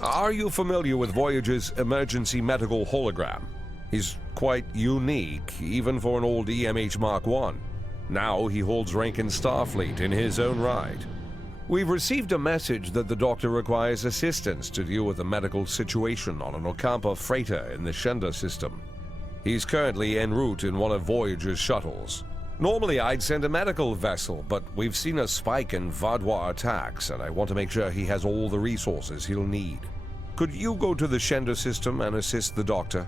Are you familiar with Voyager's emergency medical hologram? He's quite unique, even for an old EMH Mark I. Now he holds rank in Starfleet in his own right. We've received a message that the Doctor requires assistance to deal with a medical situation on an Ocampa freighter in the Shenda system. He's currently en route in one of Voyager's shuttles. Normally I'd send a medical vessel, but we've seen a spike in Vaadwaur attacks, and I want to make sure he has all the resources he'll need. Could you go to the Shenda system and assist the Doctor?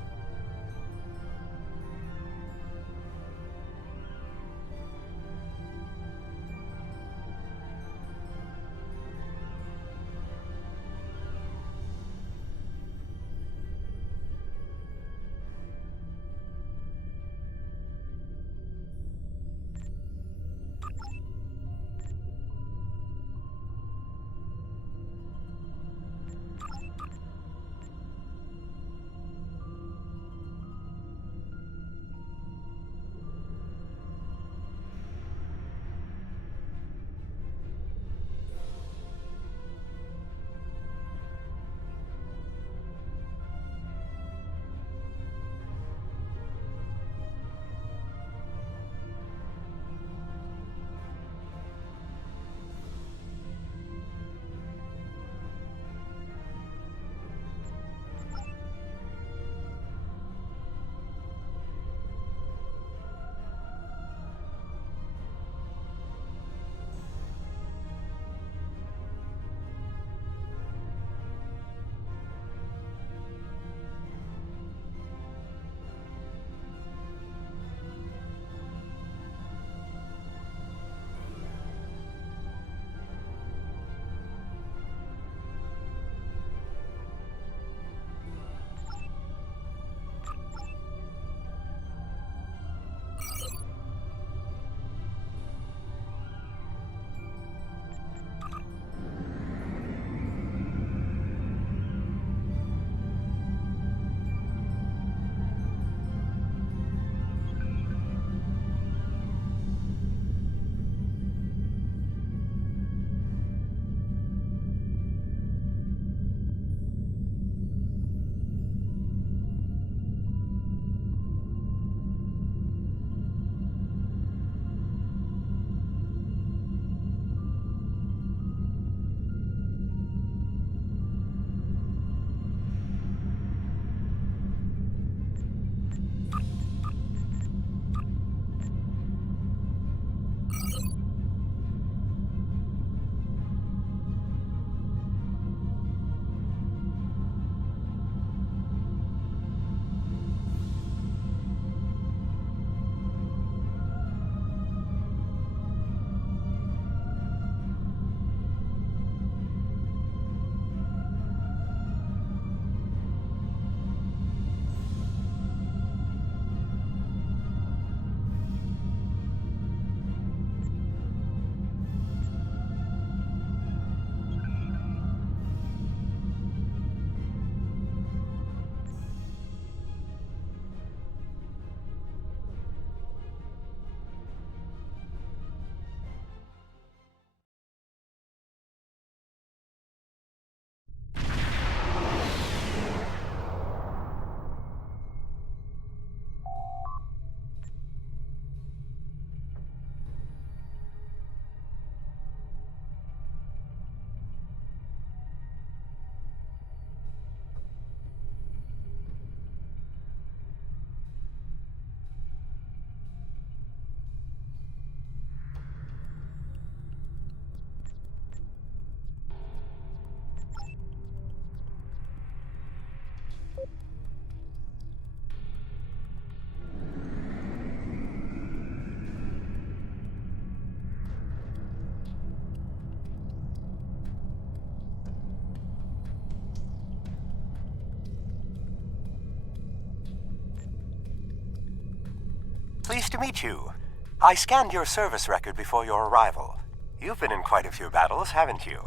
Pleased to meet you. I scanned your service record before your arrival. You've been in quite a few battles, haven't you?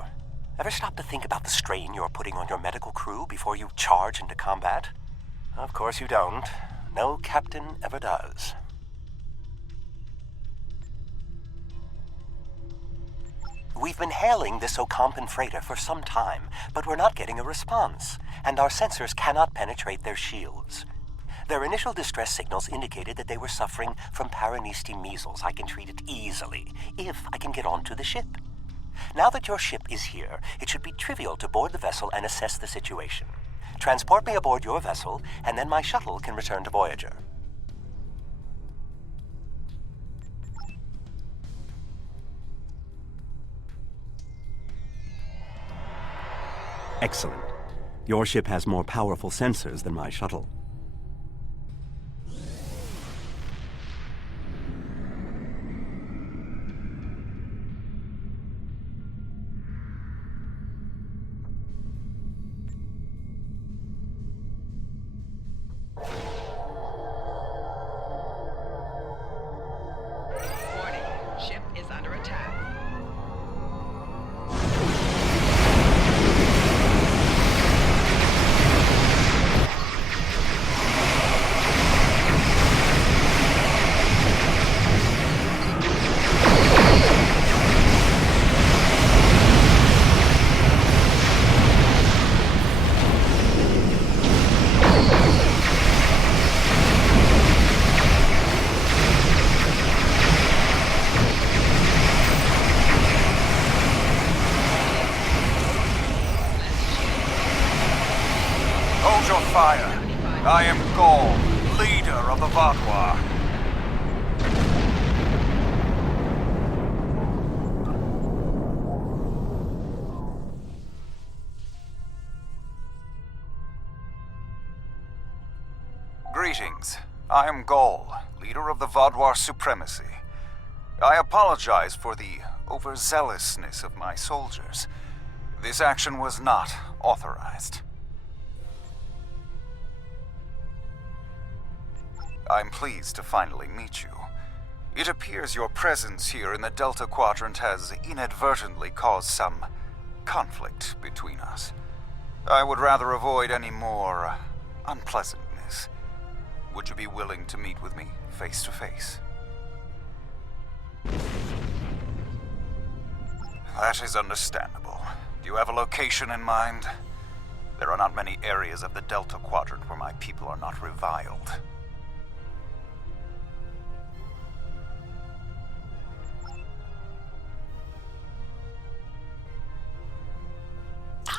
Ever stop to think about the strain you're putting on your medical crew before you charge into combat? Of course you don't. No captain ever does. We've been hailing this Ocampan freighter for some time, but we're not getting a response, and our sensors cannot penetrate their shields. Their initial distress signals indicated that they were suffering from Paraniste measles. I can treat it easily, if I can get onto the ship. Now that your ship is here, it should be trivial to board the vessel and assess the situation. Transport me aboard your vessel, and then my shuttle can return to Voyager. Excellent. Your ship has more powerful sensors than my shuttle. Warning, ship is under attack. Hold your fire. I am Gaul, leader of the Vaudois. Greetings. I am Gaul, leader of the Vaudois supremacy. I apologize for the overzealousness of my soldiers. This action was not authorized. I'm pleased to finally meet you. It appears your presence here in the Delta Quadrant has inadvertently caused some conflict between us. I would rather avoid any more unpleasantness. Would you be willing to meet with me face to face? That is understandable. Do you have a location in mind? There are not many areas of the Delta Quadrant where my people are not reviled.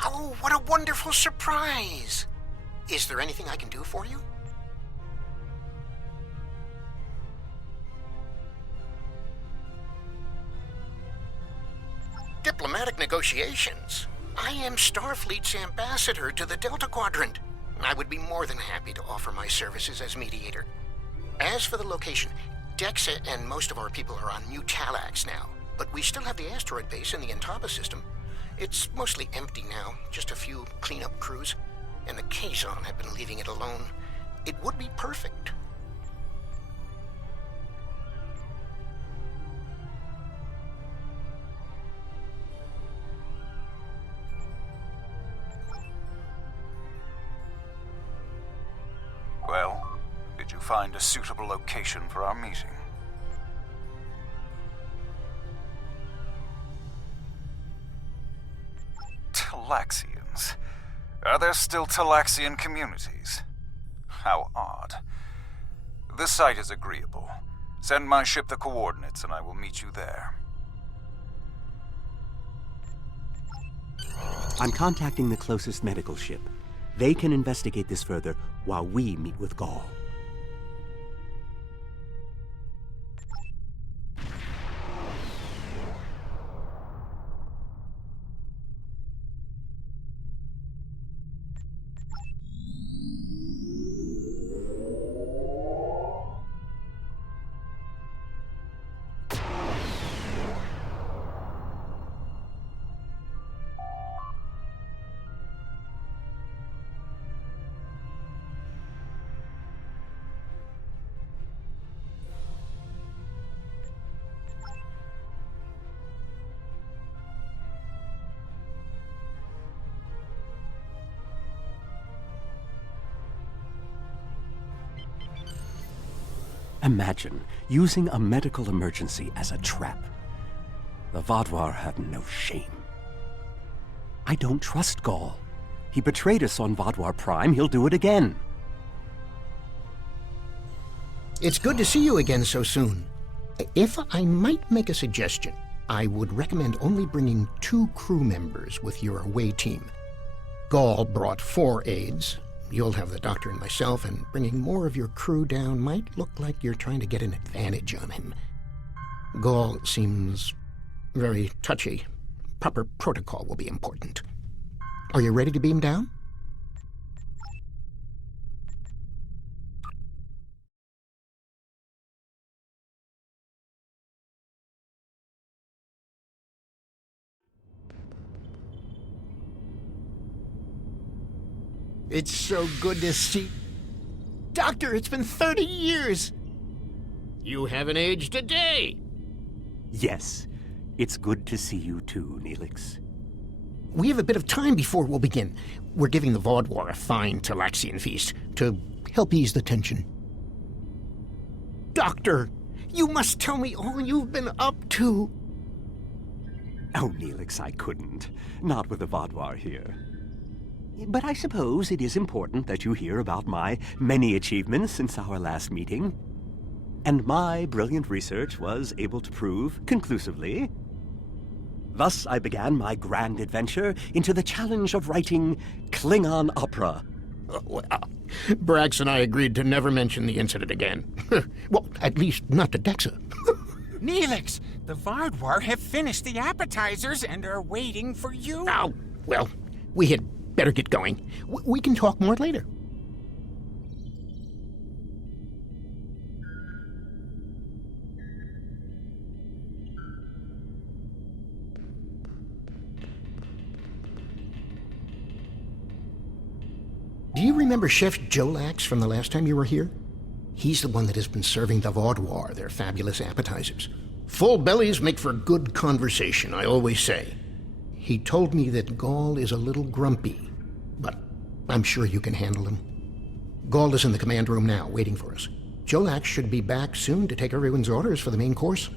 Oh, what a wonderful surprise! Is there anything I can do for you? Diplomatic negotiations. I am Starfleet's ambassador to the Delta Quadrant. I would be more than happy to offer my services as mediator. As for the location, Dexa and most of our people are on New Talax now, but we still have the asteroid base in the Intaba system. It's mostly empty now, just a few cleanup crews, and the Kazon have been leaving it alone. It would be perfect. Well, did you find a suitable location for our meeting? Talaxians? Are there still Talaxian communities? How odd. The site is agreeable. Send my ship the coordinates and I will meet you there. I'm contacting the closest medical ship. They can investigate this further while we meet with Gaul. Imagine using a medical emergency as a trap. The Vaadwaur have no shame. I don't trust Gaul. He betrayed us on Vaadwaur Prime. He'll do it again. It's good to see you again so soon. If I might make a suggestion, I would recommend only bringing 2 crew members with your away team. Gaul brought 4 aides. You'll have the doctor and myself, and bringing more of your crew down might look like you're trying to get an advantage on him. Gaul seems very touchy. Proper protocol will be important. Are you ready to beam down? It's so good to see... Doctor, it's been 30 years! You haven't aged a day! Yes, it's good to see you too, Neelix. We have a bit of time before we'll begin. We're giving the Vaadwaur a fine Talaxian feast to help ease the tension. Doctor, you must tell me all you've been up to. Oh, Neelix, I couldn't. Not with the Vaadwaur here. But I suppose it is important that you hear about my many achievements since our last meeting. And my brilliant research was able to prove, conclusively. Thus I began my grand adventure into the challenge of writing Klingon opera. Well, Brax and I agreed to never mention the incident again. Well, at least not to Dexa. Neelix, the Vaadwaur have finished the appetizers and are waiting for you. Oh, well, we had better get going. We can talk more later. Do you remember Chef Jolax from the last time you were here? He's the one that has been serving the Vaadwaur their fabulous appetizers. Full bellies make for good conversation, I always say. He told me that Gaul is a little grumpy, but I'm sure you can handle him. Gaul is in the command room now, waiting for us. Jolax should be back soon to take everyone's orders for the main course.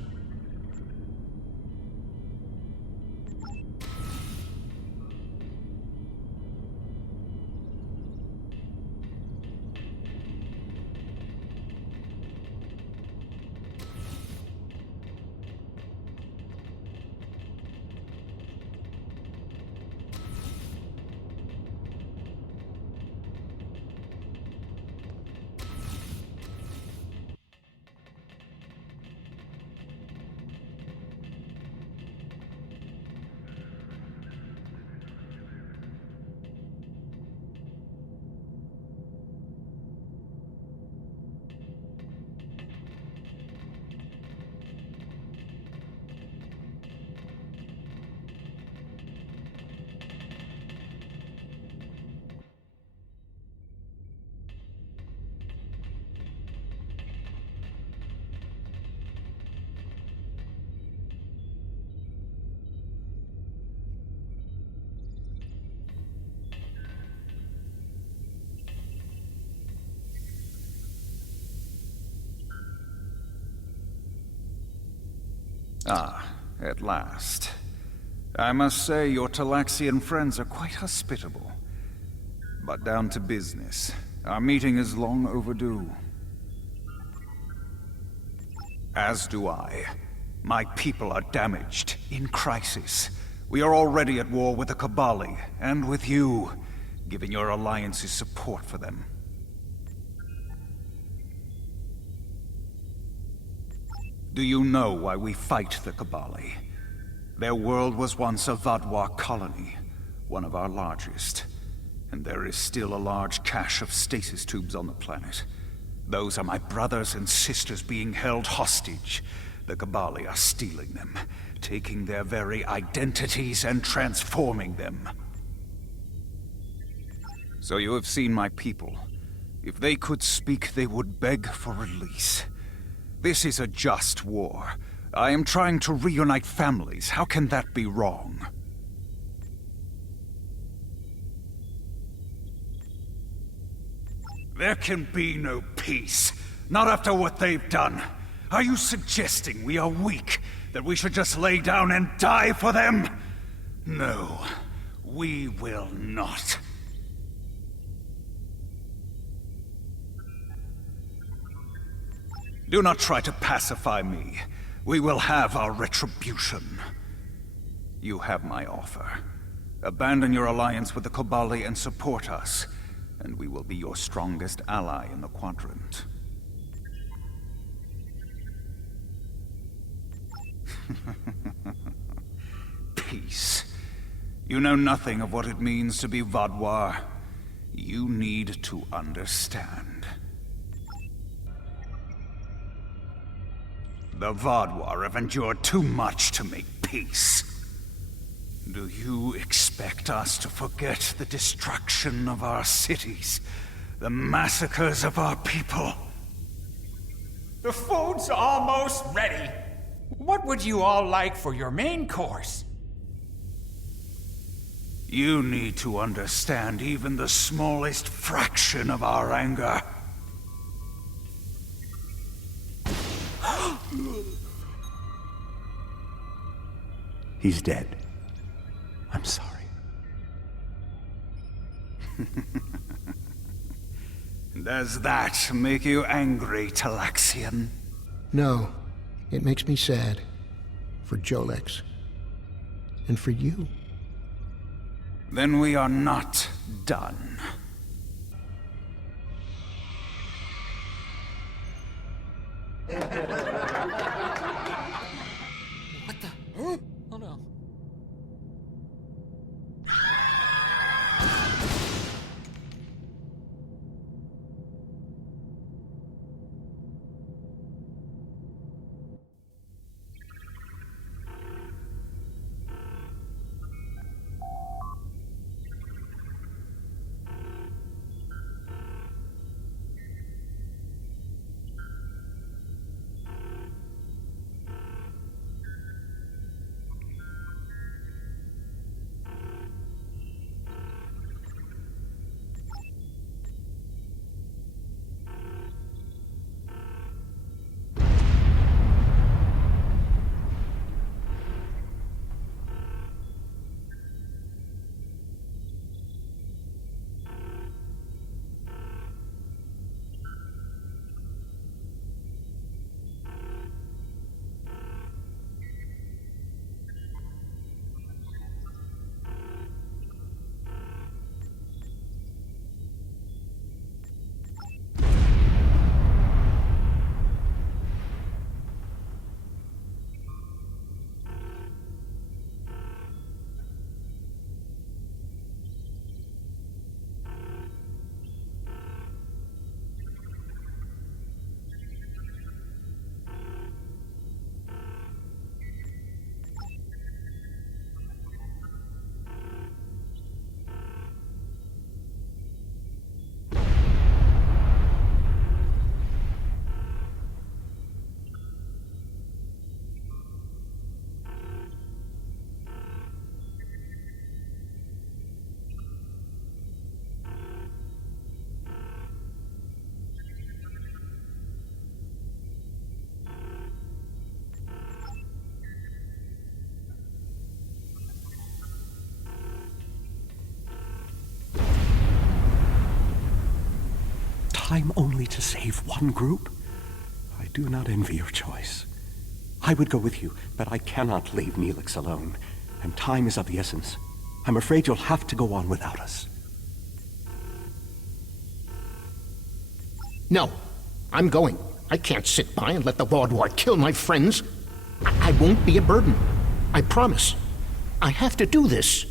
Ah, at last. I must say your Talaxian friends are quite hospitable. But down to business. Our meeting is long overdue. As do I. My people are damaged, in crisis. We are already at war with the Kabali, and with you, giving your alliances support for them. Do you know why we fight the Kabali? Their world was once a Vaadwaur colony, one of our largest. And there is still a large cache of stasis tubes on the planet. Those are my brothers and sisters being held hostage. The Kabali are stealing them, taking their very identities and transforming them. So you have seen my people. If they could speak, they would beg for release. This is a just war. I am trying to reunite families. How can that be wrong? There can be no peace. Not after what they've done. Are you suggesting we are weak? That we should just lay down and die for them? No, we will not. Do not try to pacify me. We will have our retribution. You have my offer. Abandon your alliance with the Kobali and support us, and we will be your strongest ally in the Quadrant. Peace. You know nothing of what it means to be Vadwar. You need to understand. The Vadwar have endured too much to make peace. Do you expect us to forget the destruction of our cities? The massacres of our people? The food's almost ready. What would you all like for your main course? You need to understand even the smallest fraction of our anger. He's dead. I'm sorry. Does that make you angry, Talaxian? No, it makes me sad. For Jolex. And for you. Then we are not done. What the? Oh no. Time only to save one group? I do not envy your choice. I would go with you, but I cannot leave Neelix alone, and time is of the essence. I'm afraid you'll have to go on without us. No, I'm going. I can't sit by and let the Vaudouar kill my friends. I won't be a burden. I promise. I have to do this.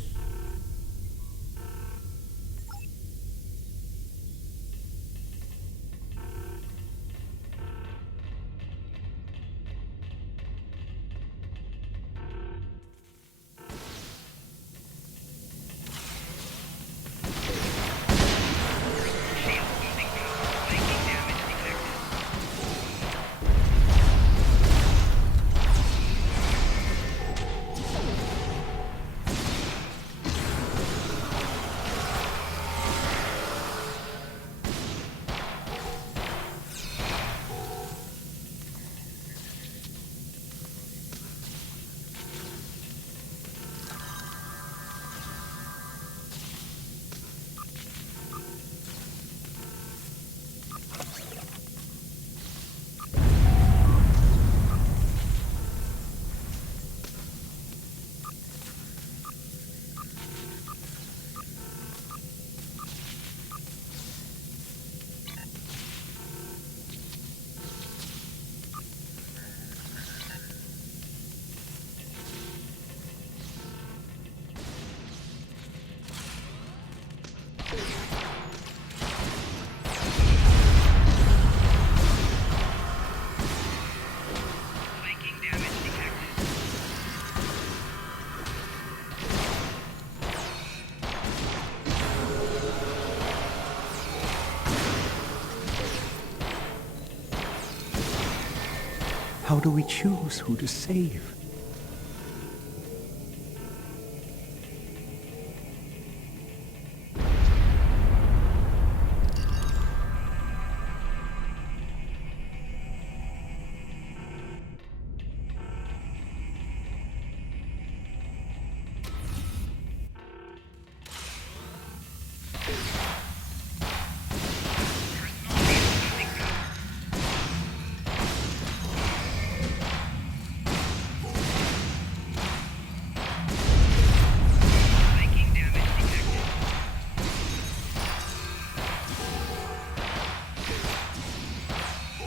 How do we choose who to save?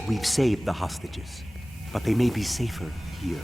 We've saved the hostages, but they may be safer here.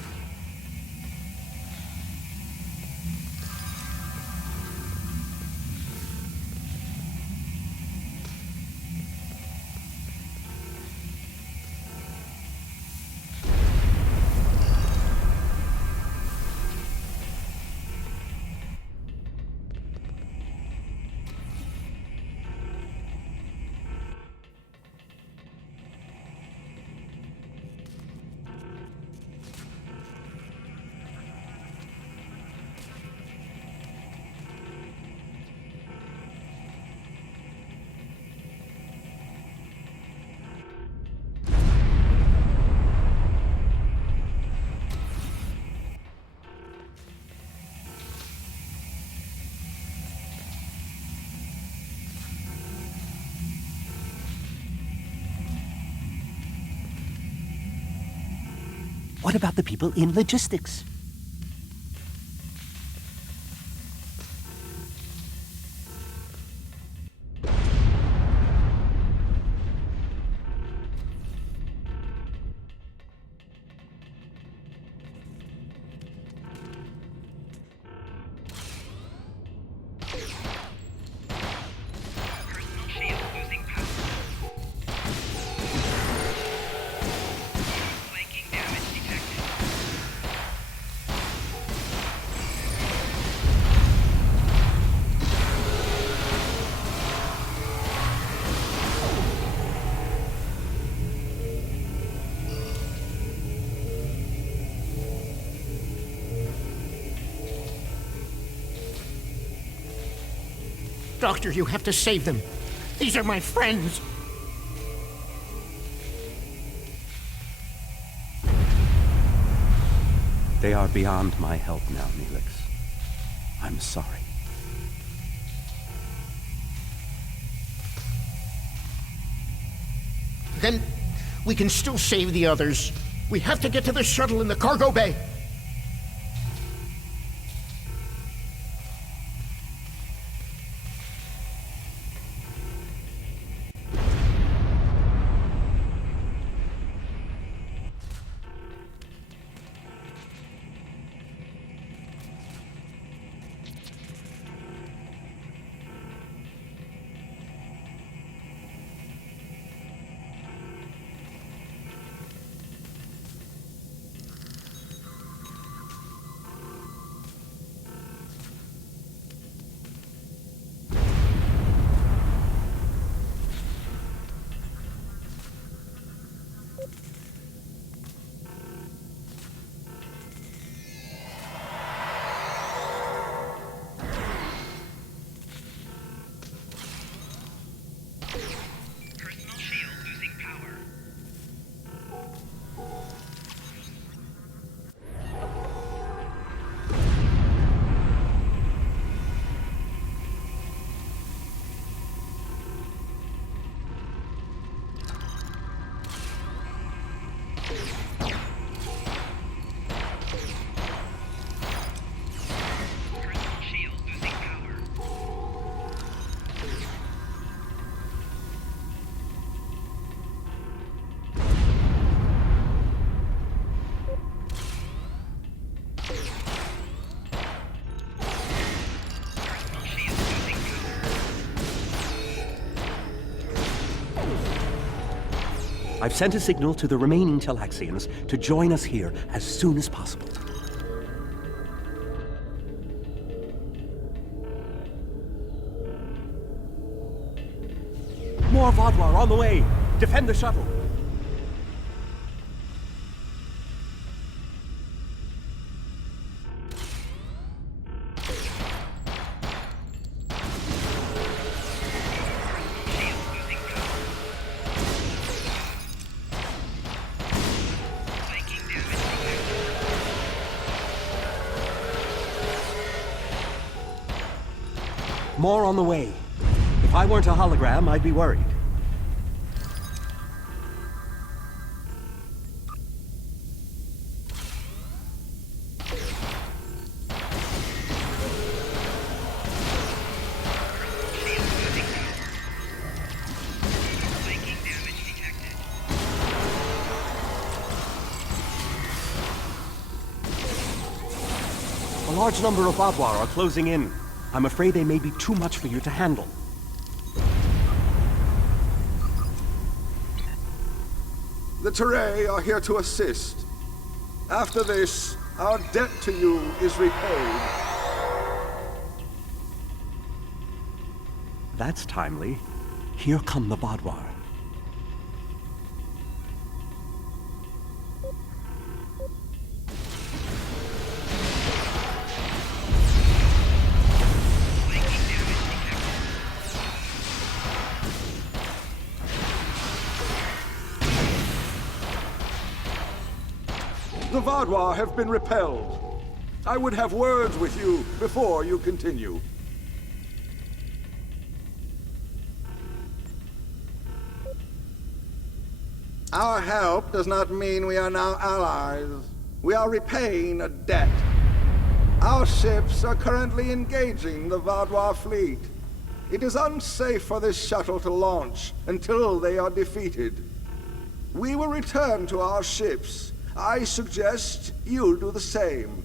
What about the people in logistics? Doctor, you have to save them. These are my friends. They are beyond my help now, Neelix. I'm sorry. Then we can still save the others. We have to get to the shuttle in the cargo bay. I've sent a signal to the remaining Talaxians to join us here as soon as possible. More Vaadwaur on the way! Defend the shuttle! More on the way. If I weren't a hologram, I'd be worried. A large number of Vadwar are closing in. I'm afraid they may be too much for you to handle. The Teray are here to assist. After this, our debt to you is repaid. That's timely. Here come the Vadwar. The Vadwar have been repelled. I would have words with you before you continue. Our help does not mean we are now allies. We are repaying a debt. Our ships are currently engaging the Vadwar fleet. It is unsafe for this shuttle to launch until they are defeated. We will return to our ships. I suggest you do the same.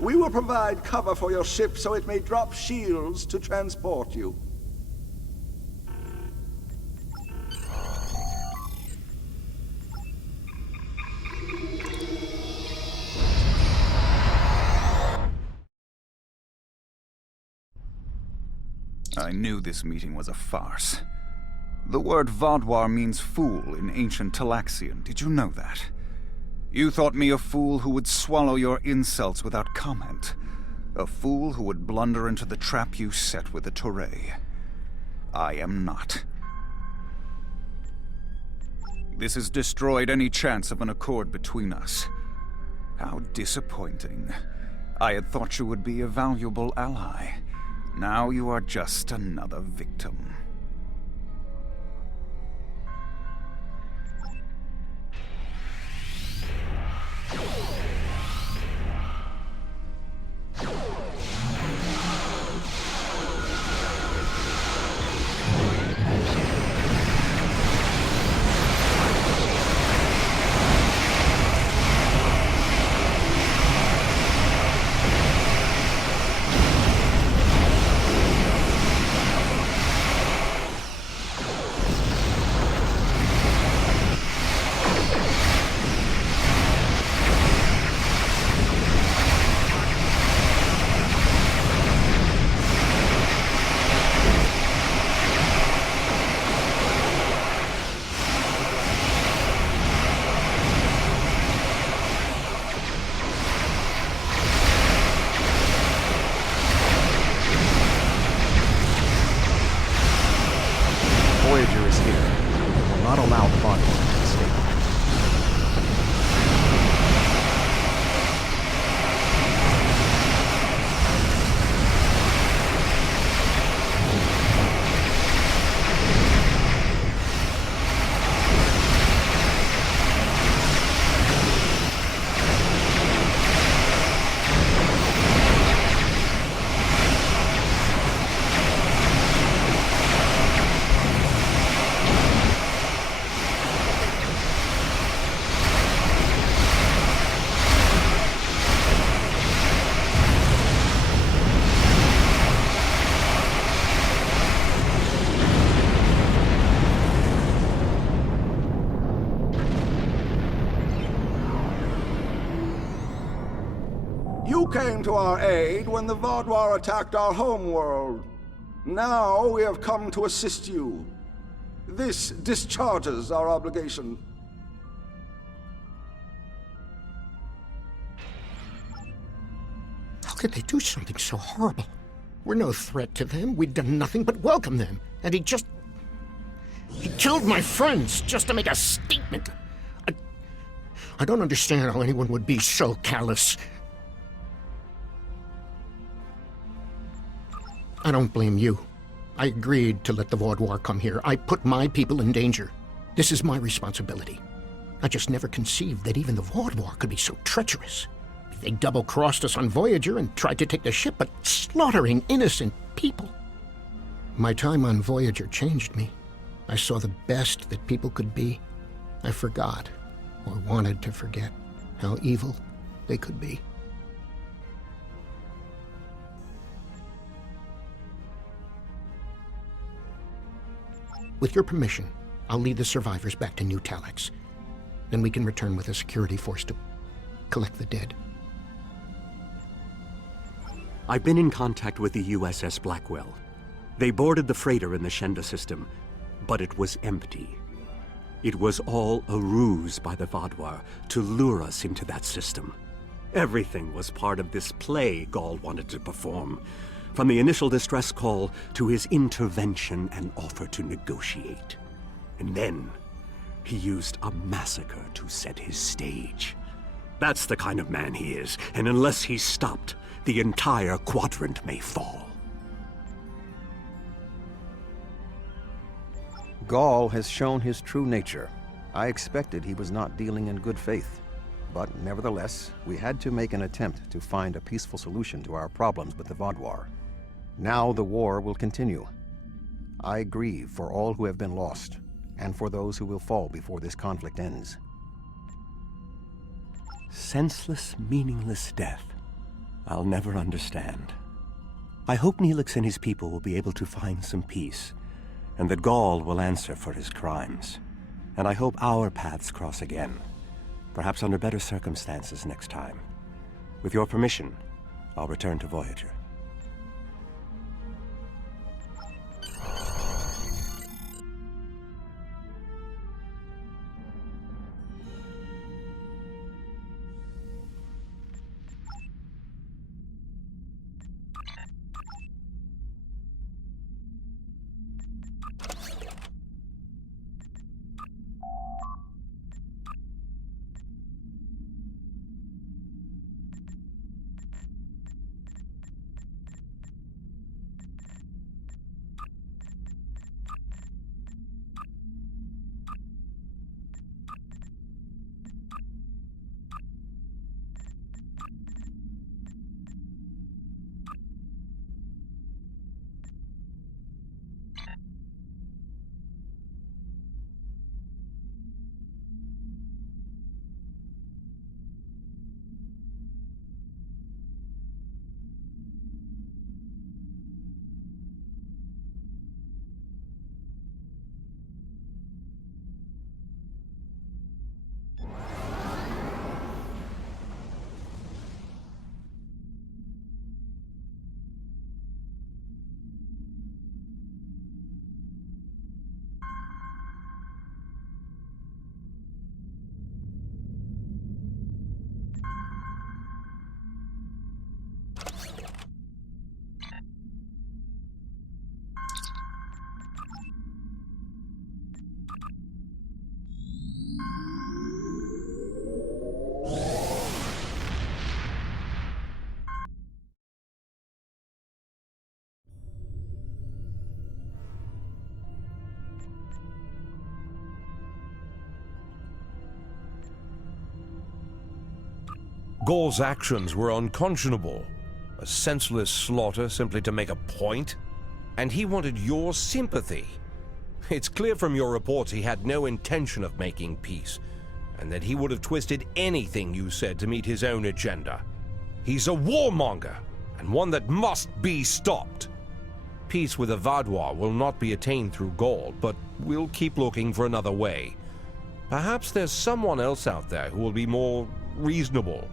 We will provide cover for your ship so it may drop shields to transport you. I knew this meeting was a farce. The word Vadwar means fool in ancient Talaxian. Did you know that? You thought me a fool who would swallow your insults without comment. A fool who would blunder into the trap you set with the Teray. I am not. This has destroyed any chance of an accord between us. How disappointing. I had thought you would be a valuable ally. Now you are just another victim. Voyager is here. We will not allow the Vadwar to escape. You came to our aid when the Vadwar attacked our homeworld. Now we have come to assist you. This discharges our obligation. How could they do something so horrible? We're no threat to them. We'd done nothing but welcome them. And he killed my friends just to make a statement. I don't understand how anyone would be so callous. I don't blame you. I agreed to let the Vaudois come here. I put my people in danger. This is my responsibility. I just never conceived that even the Vaudois could be so treacherous. They double-crossed us on Voyager and tried to take the ship, but slaughtering innocent people. My time on Voyager changed me. I saw the best that people could be. I forgot, or wanted to forget, how evil they could be. With your permission, I'll lead the survivors back to New Talax. Then we can return with a security force to collect the dead. I've been in contact with the USS Blackwell. They boarded the freighter in the Shenda system, but it was empty. It was all a ruse by the Vaudois to lure us into that system. Everything was part of this play Gaul wanted to perform, from the initial distress call to his intervention and offer to negotiate. And then he used a massacre to set his stage. That's the kind of man he is, and unless he's stopped, the entire Quadrant may fall. Gaul has shown his true nature. I expected he was not dealing in good faith. But nevertheless, we had to make an attempt to find a peaceful solution to our problems with the Vaudois. Now the war will continue. I grieve for all who have been lost, and for those who will fall before this conflict ends. Senseless, meaningless death. I'll never understand. I hope Neelix and his people will be able to find some peace, and that Gaul will answer for his crimes. And I hope our paths cross again, perhaps under better circumstances next time. With your permission, I'll return to Voyager. Gaul's actions were unconscionable. A senseless slaughter simply to make a point. And he wanted your sympathy. It's clear from your reports he had no intention of making peace, and that he would have twisted anything you said to meet his own agenda. He's a warmonger, and one that must be stopped. Peace with the Vaudois will not be attained through Gaul, but we'll keep looking for another way. Perhaps there's someone else out there who will be more reasonable.